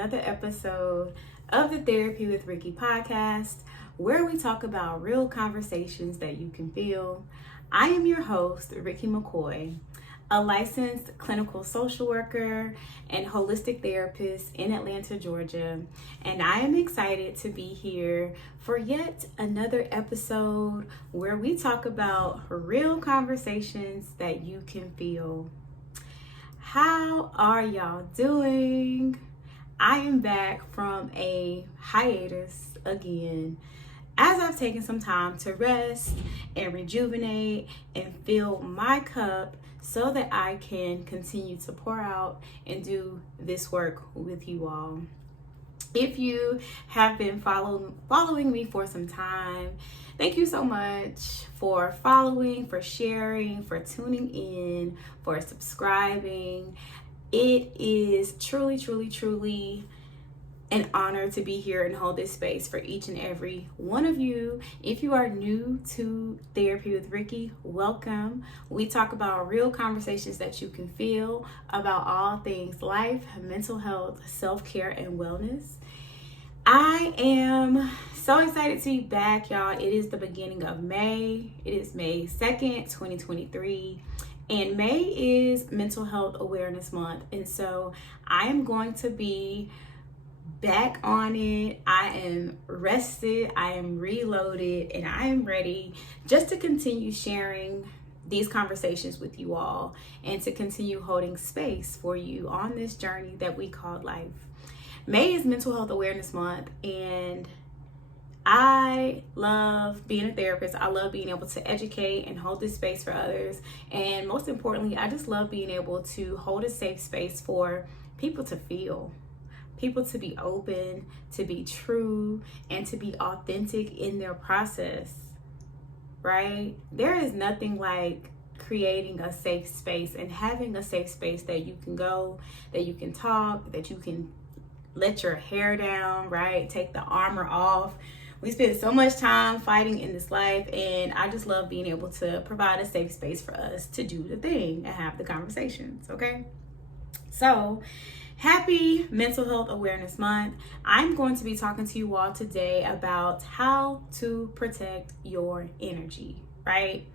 another episode of the Therapy with Rikki podcast, where we talk about real conversations that you can feel. I am your host, Rikki McCoy, a licensed clinical social worker and holistic therapist in Atlanta, Georgia, and I am excited to be here for yet another episode where we talk about real conversations that you can feel. How are y'all doing? I am back from a hiatus again, as I've taken some time to rest and rejuvenate and fill my cup so that I can continue to pour out and do this work with you all. If you have been following me for some time, thank you so much for following, for sharing, for tuning in, for subscribing. It is truly an honor to be here and hold this space for each and every one of you. If you are new to Therapy with Rikki, welcome. We talk about real conversations that you can feel about all things life, mental health, self-care, and wellness. I am so excited to be back, y'all. It is the beginning of May. It is May 2nd, 2023. And May is Mental Health Awareness Month. And so I am going to be back on it. I am rested, I am reloaded, and I am ready just to continue sharing these conversations with you all and to continue holding space for you on this journey that we call life. May is Mental Health Awareness Month, and I love being a therapist. I love being able to educate and hold this space for others. And most importantly, I just love being able to hold a safe space for people to feel. People to be open, to be true, and to be authentic in their process, right? There is nothing like creating a safe space and having a safe space that you can go, that you can talk, that you can let your hair down, right? Take the armor off. We spend so much time fighting in this life, and I just love being able to provide a safe space for us to do the thing and have the conversations, okay? So, happy Mental Health Awareness Month. I'm going to be talking to you all today about how to protect your energy, right?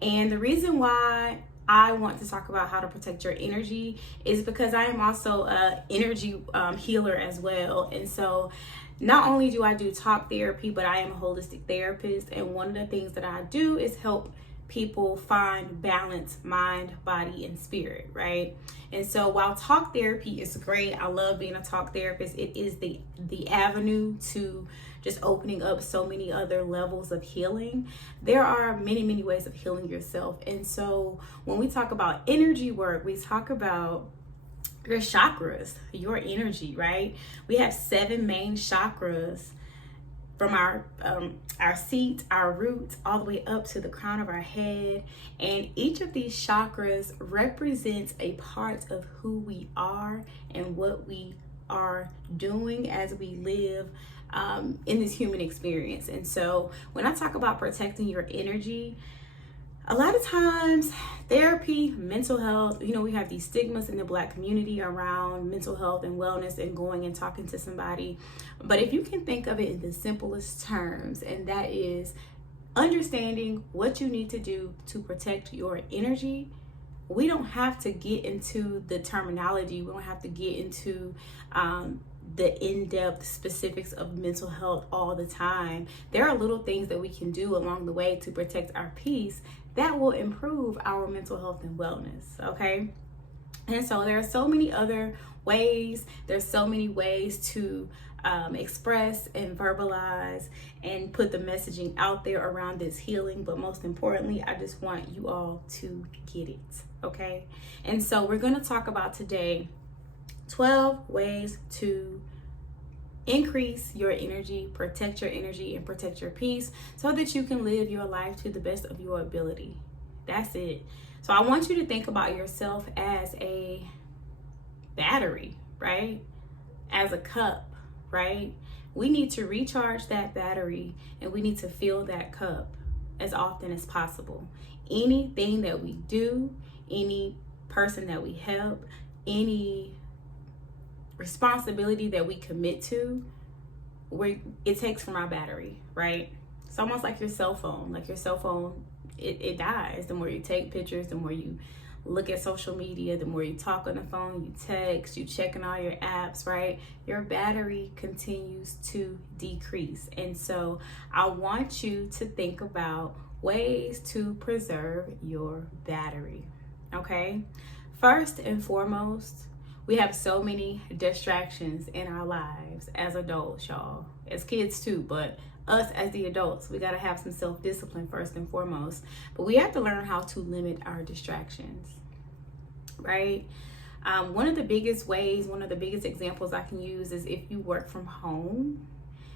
And the reason why I want to talk about how to protect your energy is because I am also an energy healer as well. And so not only do I do talk therapy, but I am a holistic therapist. And one of the things that I do is help people find balance, mind, body, and spirit, right? And so while talk therapy is great, I love being a talk therapist. It is the avenue to just opening up so many other levels of healing. There are many ways of healing yourself. And so when we talk about energy work, we talk about your chakras, your energy, right? We have 7 main chakras, from our seat, our roots, all the way up to the crown of our head. And each of these chakras represents a part of who we are and what we are doing as we live in this human experience. And so when I talk about protecting your energy, a lot of times therapy, mental health, we have these stigmas in the Black community around mental health and wellness and going and talking to somebody. But if you can think of it in the simplest terms, and that is understanding what you need to do to protect your energy, we don't have to get into the terminology. We don't have to get into the in-depth specifics of mental health all the time. There are little things that we can do along the way to protect our peace that will improve our mental health and wellness, okay? And so there are so many other ways. There's so many ways to express and verbalize and put the messaging out there around this healing. But most importantly, I just want you all to get it, okay? And so we're going to talk about today 12 ways to increase your energy, protect your energy, and protect your peace so that you can live your life to the best of your ability. That's it. So I want you to think about yourself as a battery, right? As a cup, right? We need to recharge that battery, and we need to fill that cup as often as possible. Anything that we do, any person that we help, any responsibility that we commit to, it takes from our battery, right? It's almost like your cell phone. Like your cell phone, it dies. The more you take pictures, the more you look at social media, the more you talk on the phone, you text, you checking all your apps, right? Your battery continues to decrease. And so I want you to think about ways to preserve your battery, okay? First and foremost, we have so many distractions in our lives as adults, y'all. As kids too, but us as the adults, we got to have some self-discipline first and foremost. But we have to learn how to limit our distractions, right? One of the biggest examples I can use is if you work from home.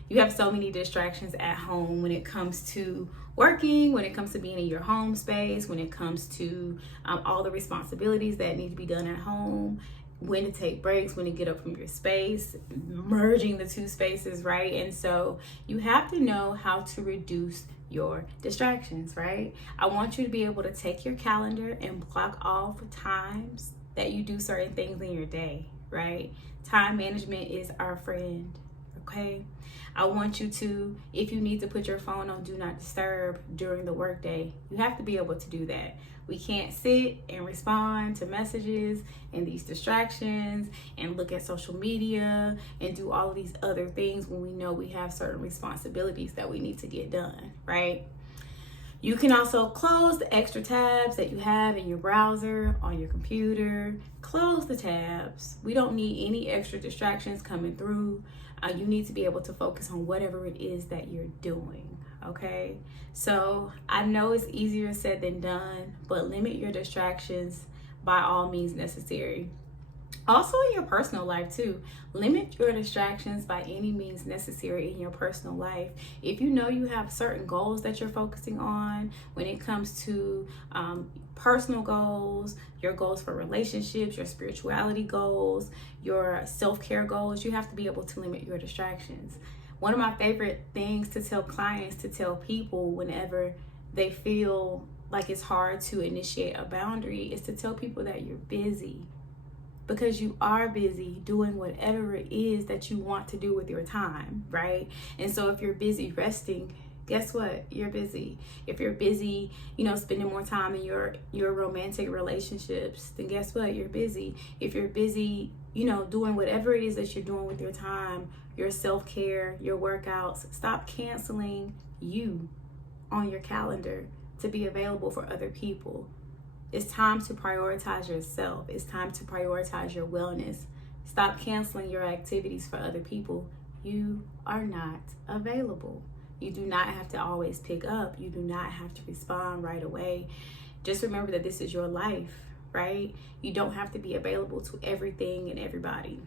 You have so many distractions at home when it comes to working, when it comes to being in your home space, when it comes to all the responsibilities that need to be done at home, when to take breaks, when to get up from your space, merging the two spaces, right? And so you have to know how to reduce your distractions, right? I want you to be able to take your calendar and block off times that you do certain things in your day, right? Time management is our friend, okay? I want you to, if you need to put your phone on do not disturb during the workday, you have to be able to do that. We can't sit and respond to messages and these distractions and look at social media and do all of these other things when we know we have certain responsibilities that we need to get done, right? You can also close the extra tabs that you have in your browser, on your computer. Close the tabs. We don't need any extra distractions coming through. You need to be able to focus on whatever it is that you're doing, okay? So I know it's easier said than done, but limit your distractions by all means necessary. Also in your personal life too, limit your distractions by any means necessary in your personal life. If you know you have certain goals that you're focusing on when it comes to personal goals, your goals for relationships, your spirituality goals, your self-care goals, you have to be able to limit your distractions. One of my favorite things to tell clients, to tell people whenever they feel like it's hard to initiate a boundary, is to tell people that you're busy. Because you are busy doing whatever it is that you want to do with your time, right? And so if you're busy resting, guess what? You're busy. If you're busy, spending more time in your romantic relationships, then guess what? You're busy. If you're busy, doing whatever it is that you're doing with your time, your self-care, your workouts, stop canceling you on your calendar to be available for other people. It's time to prioritize yourself. It's time to prioritize your wellness. Stop canceling your activities for other people. You are not available. You do not have to always pick up. You do not have to respond right away. Just remember that this is your life, right? You don't have to be available to everything and everybody.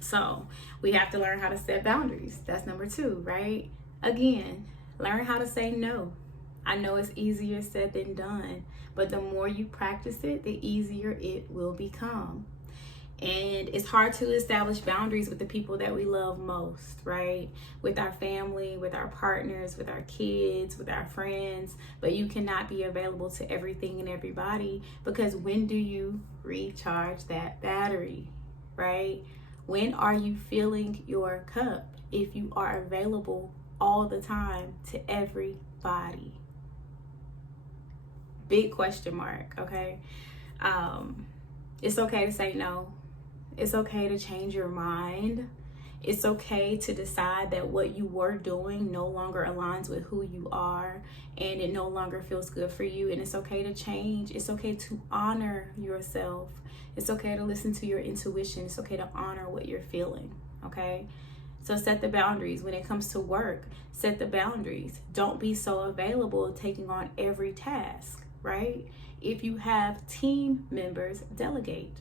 So we have to learn how to set boundaries. That's number 2, right? Again, learn how to say no. I know it's easier said than done, but the more you practice it, the easier it will become. And it's hard to establish boundaries with the people that we love most, right? With our family, with our partners, with our kids, with our friends. But you cannot be available to everything and everybody, because when do you recharge that battery, right? When are you filling your cup if you are available all the time to everybody? Big question mark, okay? It's okay to say no. It's okay to change your mind. It's okay to decide that what you were doing no longer aligns with who you are and it no longer feels good for you. And it's okay to change. It's okay to honor yourself. It's okay to listen to your intuition. It's okay to honor what you're feeling, okay? So set the boundaries. When it comes to work, set the boundaries. Don't be so available taking on every task, right? If you have team members, delegate.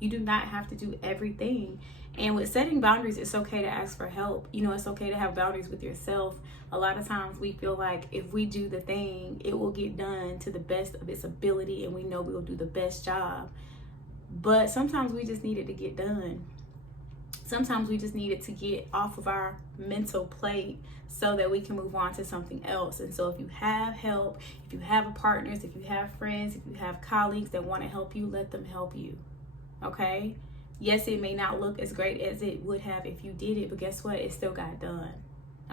You do not have to do everything. And with setting boundaries, it's okay to ask for help. It's okay to have boundaries with yourself. A lot of times we feel like if we do the thing, it will get done to the best of its ability and we know we will do the best job. But sometimes we just need it to get done. Sometimes we just need it to get off of our mental plate so that we can move on to something else. And so if you have help, if you have partners, if you have friends, if you have colleagues that want to help you, let them help you. Okay? Yes, it may not look as great as it would have if you did it, but guess what? It still got done.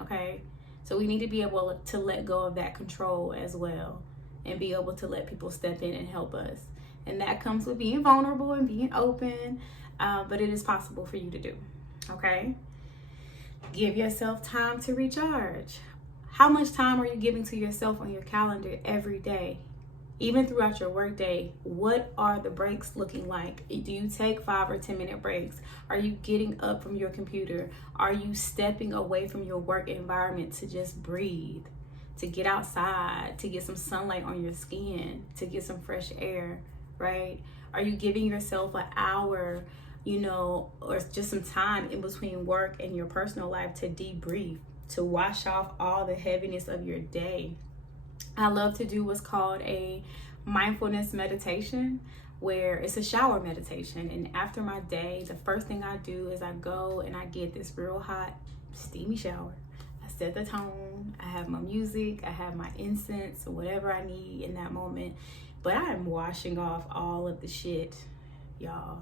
Okay? So we need to be able to let go of that control as well and be able to let people step in and help us. And that comes with being vulnerable and being open, but it is possible for you to do. Okay? Give yourself time to recharge. How much time are you giving to yourself on your calendar every day? Even throughout your workday, what are the breaks looking like? Do you take 5 or 10 minute breaks? Are you getting up from your computer? Are you stepping away from your work environment to just breathe, to get outside, to get some sunlight on your skin, to get some fresh air, right? Are you giving yourself an hour, or just some time in between work and your personal life to debrief, to wash off all the heaviness of your day? I love to do what's called a mindfulness meditation, where it's a shower meditation. And after my day, the first thing I do is I go and I get this real hot, steamy shower. I set the tone, I have my music, I have my incense, or whatever I need in that moment. But I am washing off all of the shit, y'all.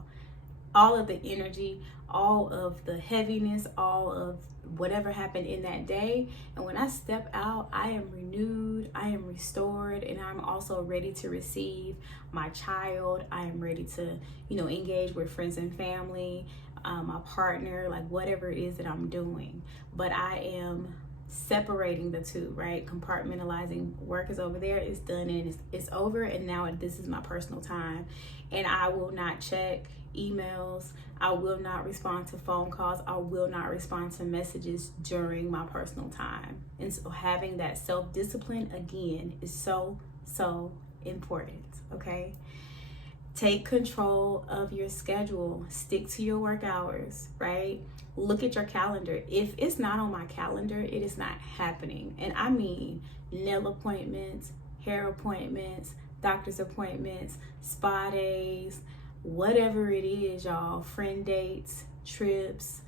All of the energy, all of the heaviness, all of whatever happened in that day. And when I step out, I am renewed, I am restored, and I'm also ready to receive my child. I am ready to, engage with friends and family, my partner, like whatever it is that I'm doing. But I am separating the two, right? Compartmentalizing. Work is over there, it's done, and it's over, and now this is my personal time. And I will not check emails, I will not respond to phone calls, I will not respond to messages during my personal time. And so having that self-discipline, again, is so important. Okay, take control of your schedule, stick to your work hours, right? Look at your calendar. If it's not on my calendar, it is not happening. And I mean nail appointments, hair appointments, doctor's appointments, spa days, whatever it is, y'all, friend dates, trips.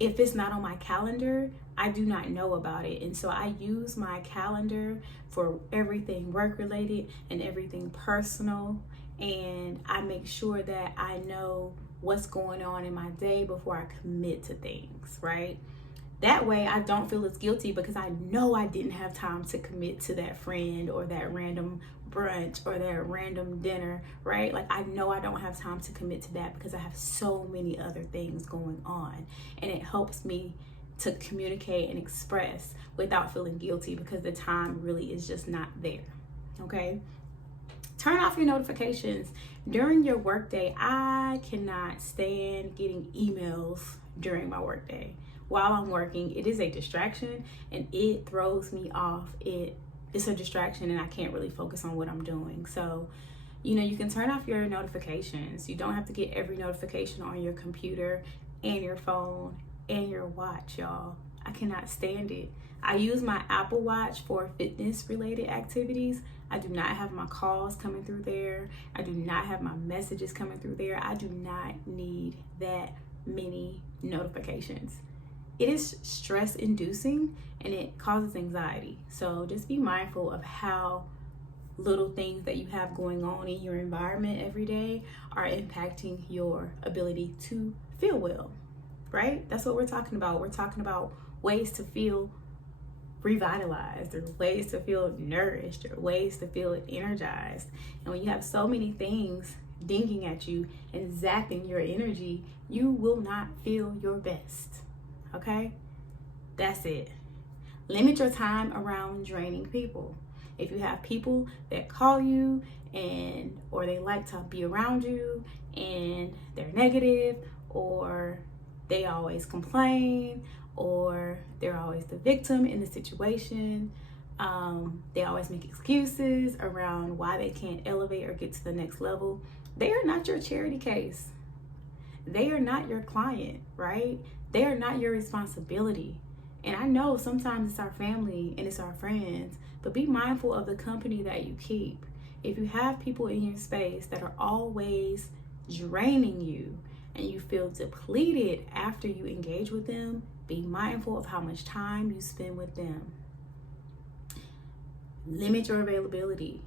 If it's not on my calendar, I do not know about it. And so I use my calendar for everything work related and everything personal. And I make sure that I know what's going on in my day before I commit to things, right? That way I don't feel as guilty because I know I didn't have time to commit to that friend or that random brunch or that random dinner, right? Like I know I don't have time to commit to that because I have so many other things going on. And it helps me to communicate and express without feeling guilty because the time really is just not there. Okay? Turn off your notifications during your workday. I cannot stand getting emails during my workday. While I'm working, it is a distraction and it throws me off. It's a distraction and I can't really focus on what I'm doing. So, you can turn off your notifications. You don't have to get every notification on your computer and your phone and your watch, y'all. I cannot stand it. I use my Apple Watch for fitness related activities. I do not have my calls coming through there. I do not have my messages coming through there. I do not need that many notifications. It is stress inducing and it causes anxiety. So just be mindful of how little things that you have going on in your environment every day are impacting your ability to feel well, right? That's what we're talking about. We're talking about ways to feel revitalized, or ways to feel nourished, or ways to feel energized. And when you have so many things dinging at you and zapping your energy, you will not feel your best. Okay? That's it. Limit your time around draining people. If you have people that call you or they like to be around you and they're negative, or they always complain, or they're always the victim in the situation, they always make excuses around why they can't elevate or get to the next level, they are not your charity case. They are not your client, right? They are not your responsibility. And I know sometimes it's our family and it's our friends, but be mindful of the company that you keep. If you have people in your space that are always draining you and you feel depleted after you engage with them, be mindful of how much time you spend with them. Limit your availability.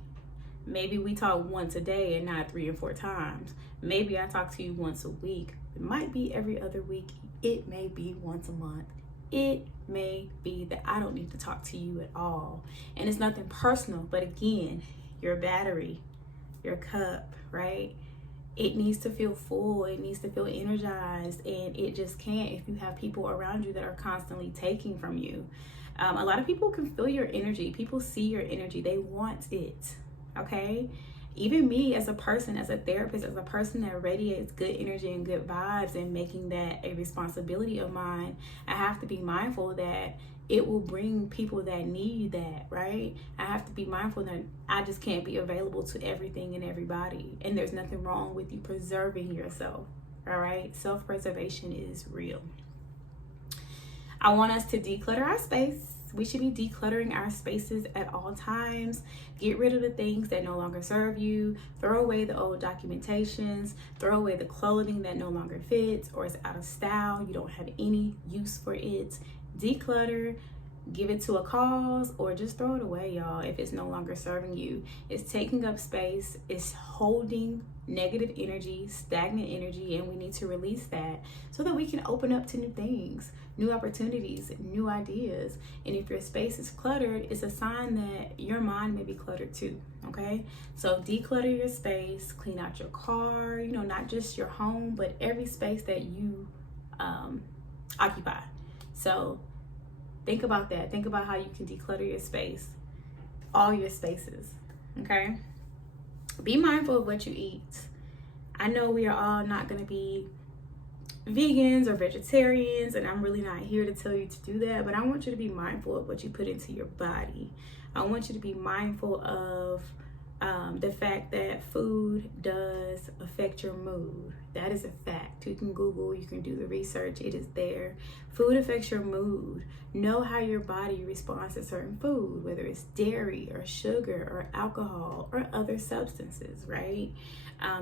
Maybe we talk once a day and not 3 or 4 times. Maybe I talk to you once a week It might be every other week. It may be once a month. It may be that I don't need to talk to you at all. And it's nothing personal, but again, your battery, your cup, right? It needs to feel full. It needs to feel energized, and it just can't if you have people around you that are constantly taking from you. A lot of people can feel your energy. People see your energy. They want it, okay? Even me as a person, as a therapist, as a person that radiates good energy and good vibes and making that a responsibility of mine, I have to be mindful that it will bring people that need that, right? I have to be mindful that I just can't be available to everything and everybody. And there's nothing wrong with you preserving yourself, all right? Self-preservation is real. I want us to declutter our space. We should be decluttering our spaces at all times. Get rid of the things that no longer serve you. Throw away the old documentations. Throw away the clothing that no longer fits or is out of style. You don't have any use for it. Declutter, give it to a cause, or just throw it away, y'all, if it's no longer serving you. It's taking up space. It's holding negative energy, stagnant energy, and we need to release that so that we can open up to new things, new opportunities, new ideas. And if your space is cluttered, it's a sign that your mind may be cluttered too, okay? So declutter your space, clean out your car, not just your home, but every space that you occupy. So think about that. Think about how you can declutter your space, all your spaces, okay? Be mindful of what you eat. I know we are all not going to be vegans or vegetarians, and I'm really not here to tell you to do that, but I want you to be mindful of what you put into your body. I want you to be mindful of the fact that food does affect your mood. That is a fact. You can Google, you can do the research, it is there. Food affects your mood. Know how your body responds to certain food, whether it's dairy or sugar or alcohol or other substances, right?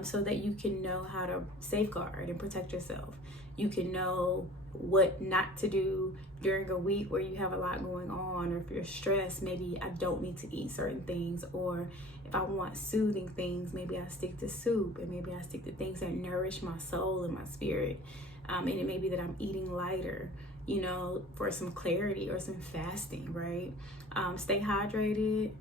So that you can know how to safeguard and protect yourself. You can know what not to do during a week where you have a lot going on, or if you're stressed, maybe I don't need to eat certain things, or if I want soothing things, maybe I stick to soup, and maybe I stick to things that nourish my soul and my spirit. And it may be that I'm eating lighter, for some clarity, or some fasting, right? Stay hydrated.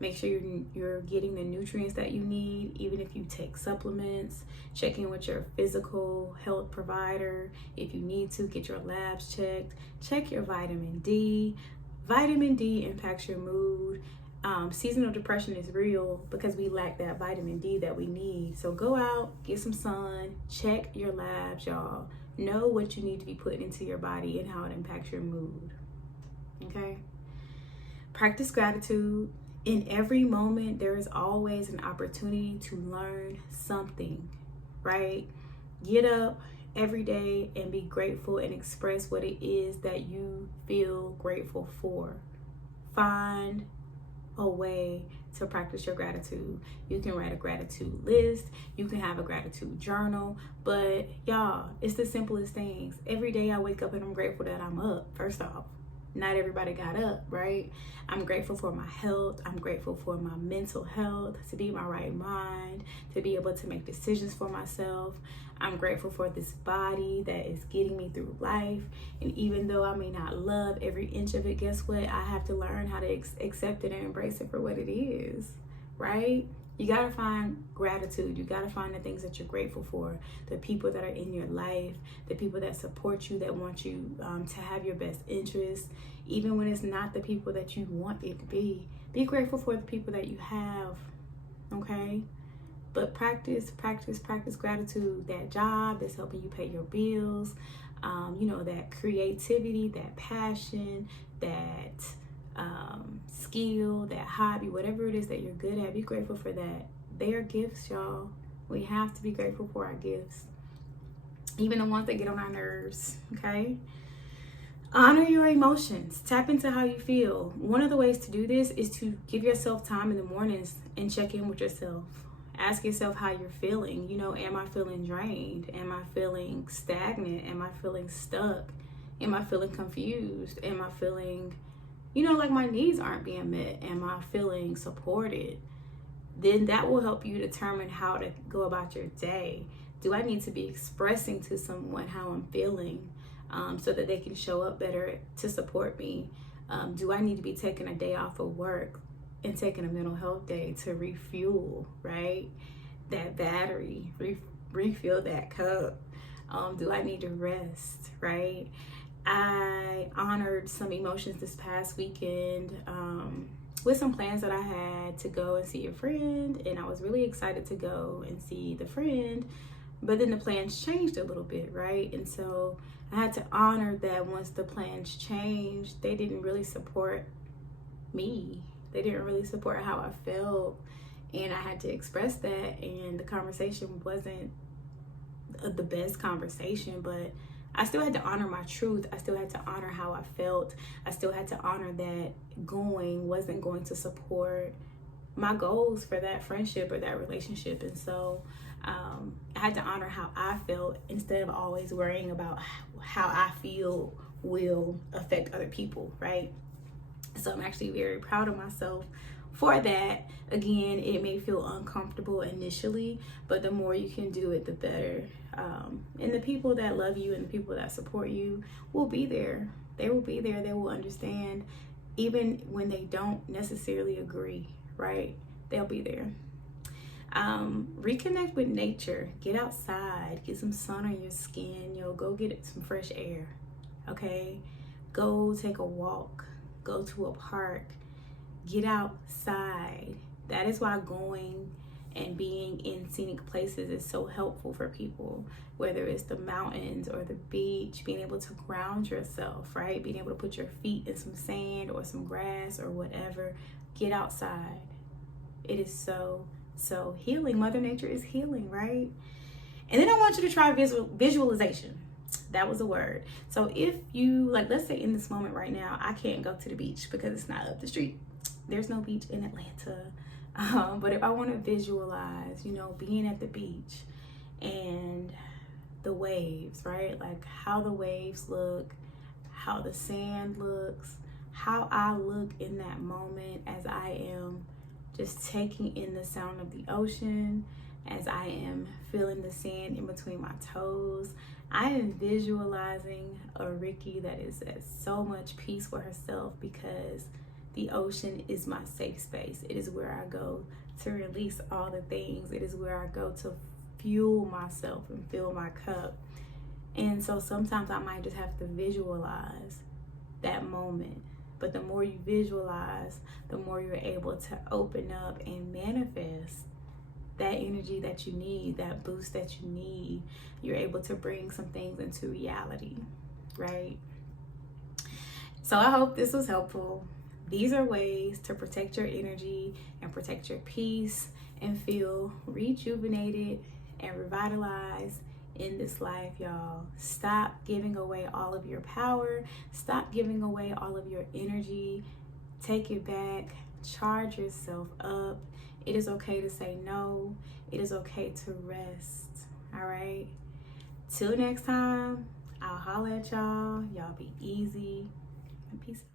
Make sure you're getting the nutrients that you need, even if you take supplements. Check in with your physical health provider. If you need to, get your labs checked. Check your vitamin D. Vitamin D impacts your mood. Seasonal depression is real because we lack that vitamin D that we need. So go out, get some sun, check your labs, y'all. Know what you need to be putting into your body and how it impacts your mood, okay? Practice gratitude. In every moment, there is always an opportunity to learn something, right? Get up every day and be grateful and express what it is that you feel grateful for. Find a way to practice your gratitude. You can write a gratitude list. You can have a gratitude journal. But y'all, it's the simplest things. Every day I wake up and I'm grateful that I'm up, first off. Not everybody got up, right? I'm grateful for my health. I'm grateful for my mental health, to be in my right mind, to be able to make decisions for myself. I'm grateful for this body that is getting me through life. And even though I may not love every inch of it, guess what? I have to learn how to accept it and embrace it for what it is, right? You got to find gratitude. You got to find the things that you're grateful for, the people that are in your life, the people that support you, that want you to have your best interests, even when it's not the people that you want it to be. Be grateful for the people that you have, okay? But practice gratitude. That job that's helping you pay your bills, that creativity, that passion, that skill, that hobby, whatever it is that you're good at, be grateful for that. They are gifts, y'all. We have to be grateful for our gifts, even the ones that get on our nerves, okay? Honor your emotions. Tap into how you feel. One of the ways to do this is to give yourself time in the mornings and check in with yourself. Ask yourself how you're feeling. Am I feeling drained? Am I feeling stagnant? Am I feeling stuck? Am I feeling confused? Am I feeling like my needs aren't being met? Am I feeling supported? Then that will help you determine how to go about your day. Do I need to be expressing to someone how I'm feeling so that they can show up better to support me? Do I need to be taking a day off of work and taking a mental health day to refuel, right? That battery, refill that cup. Do I need to rest, right? I honored some emotions this past weekend with some plans that I had to go and see a friend, and I was really excited to go and see the friend, but then the plans changed a little bit, right? And so I had to honor that once the plans changed, they didn't really support me. They didn't really support how I felt, and I had to express that, and the conversation wasn't the best conversation, but I still had to honor my truth. I still had to honor how I felt. I still had to honor that going wasn't going to support my goals for that friendship or that relationship. And so I had to honor how I felt instead of always worrying about how I feel will affect other people, right? So I'm actually very proud of myself for that. Again, it may feel uncomfortable initially, but the more you can do it, the better. And the people that love you and the people that support you will be there. They will be there. They will understand even when they don't necessarily agree, right? They'll be there. Reconnect with nature. Get outside. Get some sun on your skin. Go get some fresh air. Okay? Go take a walk. Go to a park. Get outside. That is why going and being in scenic places is so helpful for people, whether it's the mountains or the beach, being able to ground yourself, right? Being able to put your feet in some sand or some grass or whatever. Get outside. It is so healing. Mother Nature is healing, right? And then I want you to try visualization. That was a word. So if you, let's say in this moment right now, I can't go to the beach because it's not up the street. There's no beach in Atlanta. But if I want to visualize, being at the beach and the waves, right? Like how the waves look, how the sand looks, how I look in that moment as I am just taking in the sound of the ocean, as I am feeling the sand in between my toes. I am visualizing a Rikki that is at so much peace with herself because the ocean is my safe space. It is where I go to release all the things. It is where I go to fuel myself and fill my cup. And so sometimes I might just have to visualize that moment. But the more you visualize, the more you're able to open up and manifest that energy that you need, that boost that you need. You're able to bring some things into reality, right? So I hope this was helpful. These are ways to protect your energy and protect your peace and feel rejuvenated and revitalized in this life, y'all. Stop giving away all of your power. Stop giving away all of your energy. Take it back. Charge yourself up. It is okay to say no. It is okay to rest. All right? Till next time, I'll holler at y'all. Y'all be easy. And peace out.